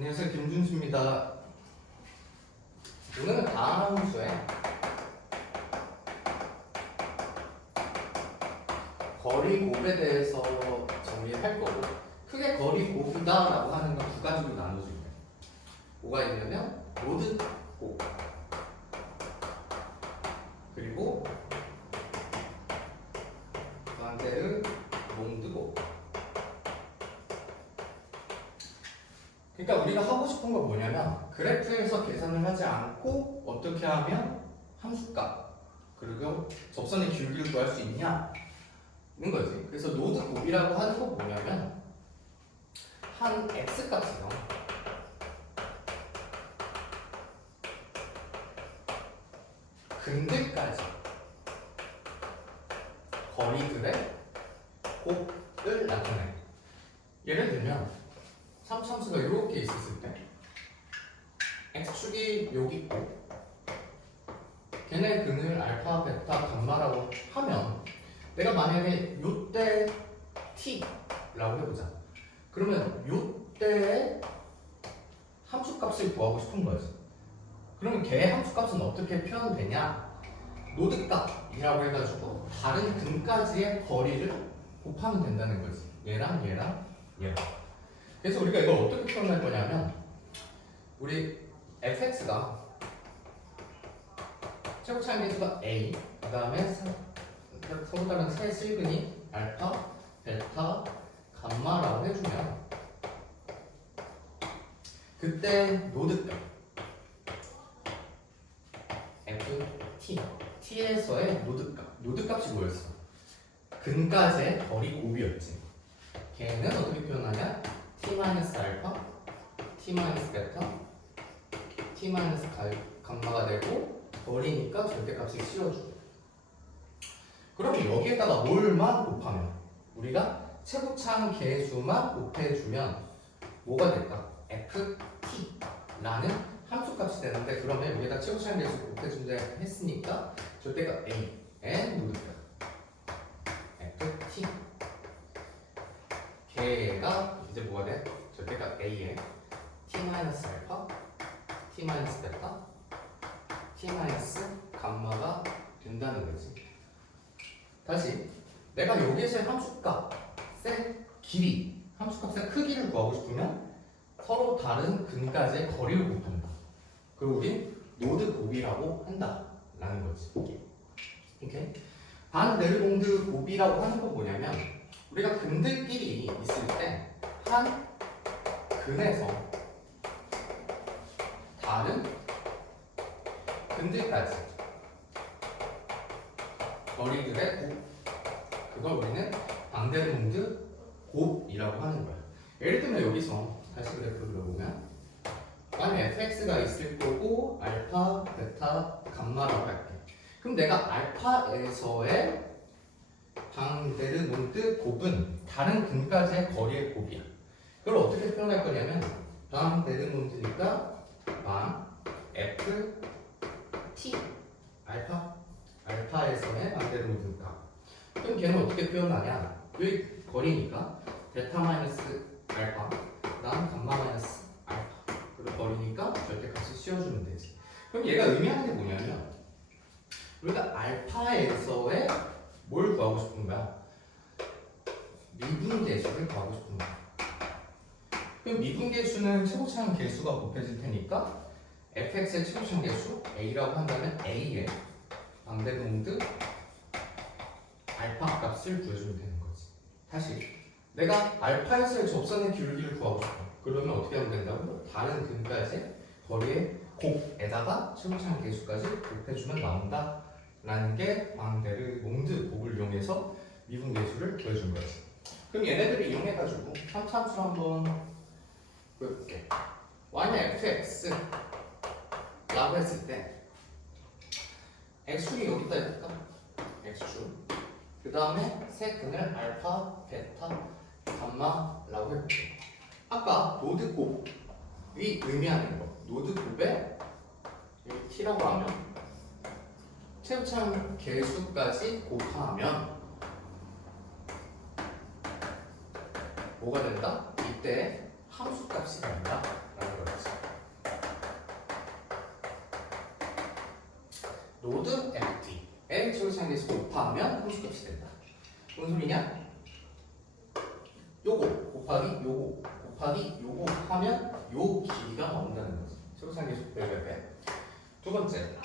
안녕하세요, 김준수입니다. 오늘은 다음 함수의 거리 곱에 대해서 정리할 거고, 크게 거리 곱이다라고 하는 건 두 가지로 나눠집니다. 뭐가 있냐면 로드 곱 그리고 반대의 롱드 곱. 그러니까 우리가 하고 싶은 건 뭐냐면 그래프에서 계산을 하지 않고 어떻게 하면 함수값 그리고 접선의 길이를 구할 수 있냐는 거지. 그래서 노드 곱이라고 하는 건 뭐냐면 한 x값이요, 근대까지 거리들의 곱을 나타내. 예를 들면 3차함수가 이렇게 있었을 때 x축이 여기 있고 걔네 근을 알파, 베타, 감마라고 하면 내가 만약에 요때 t라고 해보자. 그러면 요때의 함수값을 구하고 싶은 거지. 그러면 걔 함수값은 어떻게 표현되냐? 노드값이라고 해가지고 다른 근까지의 거리를 곱하면 된다는 거지. 얘랑 얘랑 얘랑. 그래서 우리가 이걸 어떻게 표현할 거냐면 우리 fx가 최고차항 계수가 a, 그 다음에 서로 다른 세 실근이 알파, 베타, 감마라고 해주면 그때 노드값 ft, t에서의 노드값이 뭐였어? 근까지의 거리 곱이었지. 걔는 어떻게 표현하냐? t-알파, t-베타, t-감마가 되고 거리니까 절대값을 씌워주고. 그럼 여기에다가 뭘만 곱하면 우리가 최고차항 계수만 곱해주면 뭐가 될까? ft라는 함수값이 되는데, 그러면 여기에다 최고차항 계수 곱해준다 했으니까 절대값 a의 노드값 ft 걔가 이제 뭐가 돼? 절대값 a에 t-알파, t-베타, t-감마가 된다는 거지. 다시 내가 여기에서의 함수값의 길이, 함수값의 크기를 구하고 싶으면 서로 다른 근까지의 거리를 곱한다. 그리고 우리 노드 곱이라고 한다라는 거지. 오케이? 반네르봉드 곱이라고 하는 건 뭐냐면 우리가 근들끼리 있을 때 한 근에서 다른 근들까지 거리들의 곱, 그걸 우리는 반네르봉드 곱이라고 하는 거야. 예를 들면 여기서 다시 그래프를 그려보면 만약 fx가 있을 거고 알파, 베타, 감마라고 할게. 그럼 내가 알파에서의 반네르봉드 곱은 다른 근까지의 거리의 곱이야. 그걸 어떻게 표현할 거냐면 반네르봉드니까 반 f t 알파에서의 반네르봉드 값. 그럼 걔는 어떻게 표현하냐? 여기 거리니까 베타 마이너스 알파, 그다음 감마 마이너스 알파. 그리고 거리니까 절대값을 씌워주면 되지. 그럼 얘가 의미하는 게 뭐냐면 우리가 알파에서의 뭘 구하고 싶은 거야? 미분계수를 구하고 싶은 거야. 그럼 미분계수는 최고차항 계수가 곱해질 테니까 fx의 최고차항 계수 a라고 한다면 a의 반대봉드 알파 값을 구해주면 되는 거지. 다시 내가 알파에서의 접선의 길이를 구하고 싶어. 그러면 어떻게 하면 된다고? 다른 근까지 거리의 곱에다가 최고차항 계수까지 곱해주면 나온다 라는 게 반네르봉드 곱을 이용해서 미분계수를 구해준 거지. 그럼 얘네들을 이용해가지고 3차함수를 한번 보여볼게. 만약 fx 라고 했을 때 x축이 여기다 해볼까? x축 그 다음에 세 근을 알파, 베타, 감마라고 해볼게. 아까 노드곱이 의미하는 거, 노드곱에 여기 t라고 하면 최고차항 계수까지 곱하면 뭐가 된다? 이때 함수값이 된다 라는 거지. 노드 FT에 최고차항 계수 곱하면 함수값이 된다. 뭔 소리냐? 요거 곱하기 요거 곱하기 요거 하면 요 길이가 나온다는 거지. 최고차항 계수 빼빼빼. 두 번째,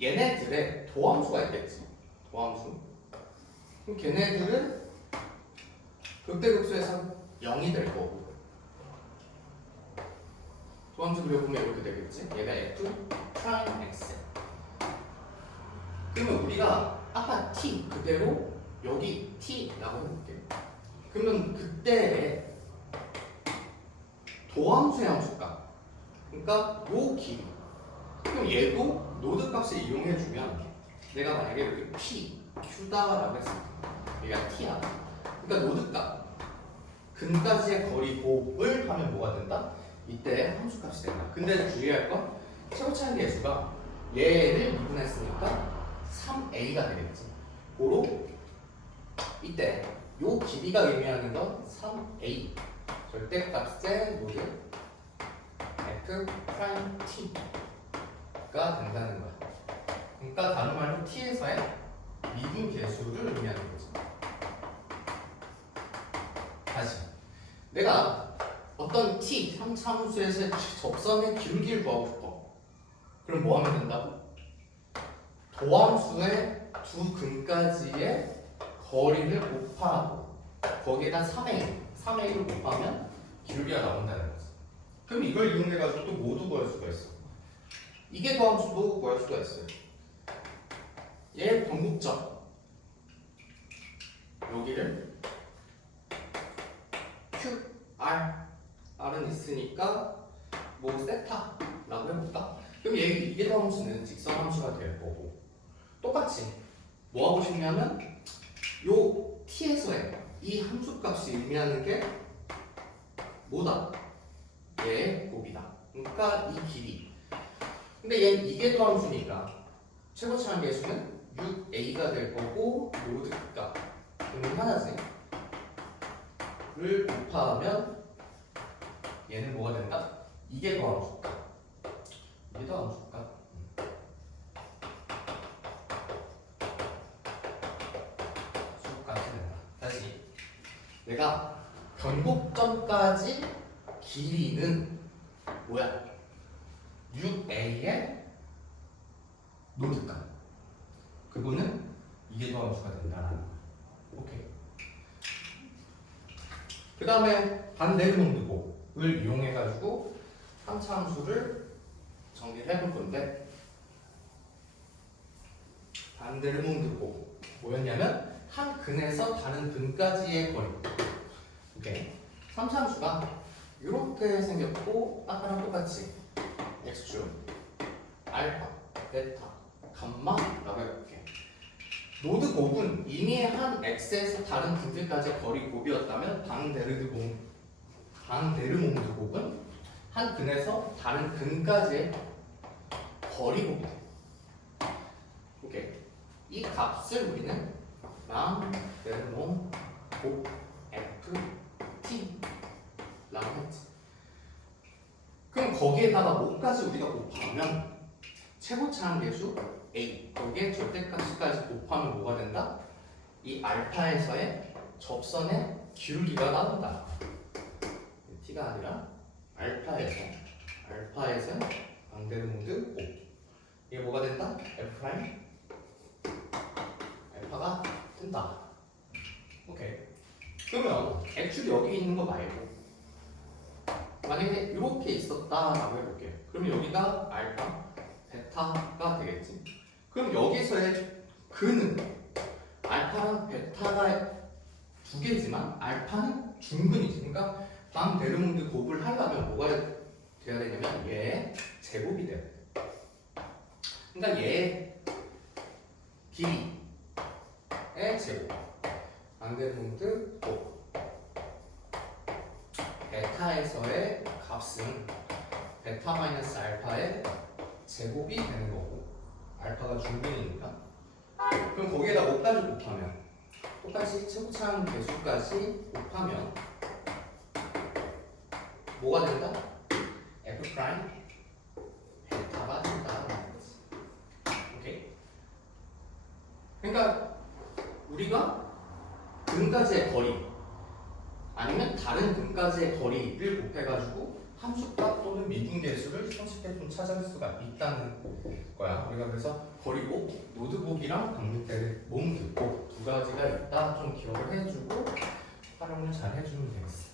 얘네들의 도함수가 있겠지. 도함수. 그럼 걔네들은 극대극소에서 0이 될 거고, 도함수 그려보면 이렇게 되겠지. 얘가 f 프라임 x. 그러면 우리가 아까 t 그대로 여기 t라고 해볼게요. 그러면 그때의 도함수의 함수값, 그러니까 요 길이. 그럼 얘도 노드 값을 이용해주면 내가 만약에 여기 p, q다라고 했을 때 얘가 t야. 그러니까 노드 값 근까지의 거리 곱을 하면 뭐가 된다? 이때 함수값이 된다. 근데 주의할 건 최고차항 계수가 얘를 미분했으니까 3a가 되겠지. 고로 이때 요 길이가 의미하는 건 3a 절대값의 노드 f 프라임 t가 된다는 거야. 그러니까 다른 말로 t에서의 미분 계수를 의미하는 거지. 다시 내가 어떤 t 3차함수에서 접선의 기울기를 구하고 싶어. 그럼 뭐 하면 된다고? 도함수의 두 근까지의 거리를 곱하고 거기에다 3a를 곱하면 기울기가 나온다는 거지. 그럼 이걸 이용해가지고 또 모두 구할 수가 있어. 이게 도함수도 구할 수가 있어요. 얘 변곡점 여기를 q, r은 있으니까 뭐 세타라고 해볼까? 그럼 이게 도함수는 직선함수가 될 거고, 똑같이 뭐 하고 싶냐면 요 t에서의 이 함수값이 의미하는 게 뭐다? 얘의 곱이다. 그러니까 이 길이. 근데 얘는 이게 도함수니까 최고차항 계수는 6a가 될 거고 노드 값 그러면 하나지. 를 곱하면 얘는 뭐가 된다? 이게 도함수값. 이게 도함수값. 수값이 된다. 다시 내가 변곡점까지 길이는 뭐야? 6a의 노드값. 그거는 이게 도함수가 된다라는 거야. 오케이. 그 다음에 반대르몽드 곱을 이용해가지고 3차 함수를 정리를 해볼 건데, 반대르몽드 곱 뭐였냐면 한 근에서 다른 근까지의 거리. 오케이. 3차 함수가 이렇게 생겼고 아까랑 똑같이 x축, 알파, 베타, 감마라고 해볼게. 노드 곱은 이미 한 x에서 다른 근들까지의 거리 곱이었다면 반데르몽드 곱은 한 근에서 다른 근까지의 거리 곱이 돼. 오케이. 이 값을 우리는 반데르몽 곱 f t라고 했지. 그럼 거기에다가 뭐까지 우리가 곱하면 최고차항 계수 a 거기에 절대값까지 곱하면 뭐가 된다? 이 알파에서의 접선의 기울기가 나온다. t가 아니라 알파에서의 반데르몽드 곱. 이게 뭐가 된다? f 프라임 알파가 된다. 오케이. 그러면 x축이 여기 있는 거 말고 만약에 이렇게 있었다라고 해볼게요. 그러면 여기가 알파, 베타가 되겠지. 그럼 여기서의 근은 알파랑 베타가 두 개지만 알파는 중근이지. 그러니까 반데르몽드 곱을 하려면 뭐가 돼야 되냐면 얘의 제곱이 돼야 돼. 그러니까 얘의 길이의 제곱. 반데르몽드 곱. 베타에서의 값은 베타 마이너스 알파의 제곱이 되는 거고, 알파가 중근이니까. 그럼 거기에다 5까지 곱하면 똑같이 최고차항 계수까지 곱하면 뭐가 된다? F 프라임 베타가 된다. 오케이? 그러니까 우리가 근까지의 거리 아니면 다른 근까지의 거리를 곱해가지고 함수값 또는 미분계수를 형식에 좀 찾아낼 수가 있다는 거야. 우리가 그래서 거리곱, 노드곱이랑 방문대의 몽드곱 두 가지가 있다 좀 기억을 해주고 활용을 잘 해주면 되겠어.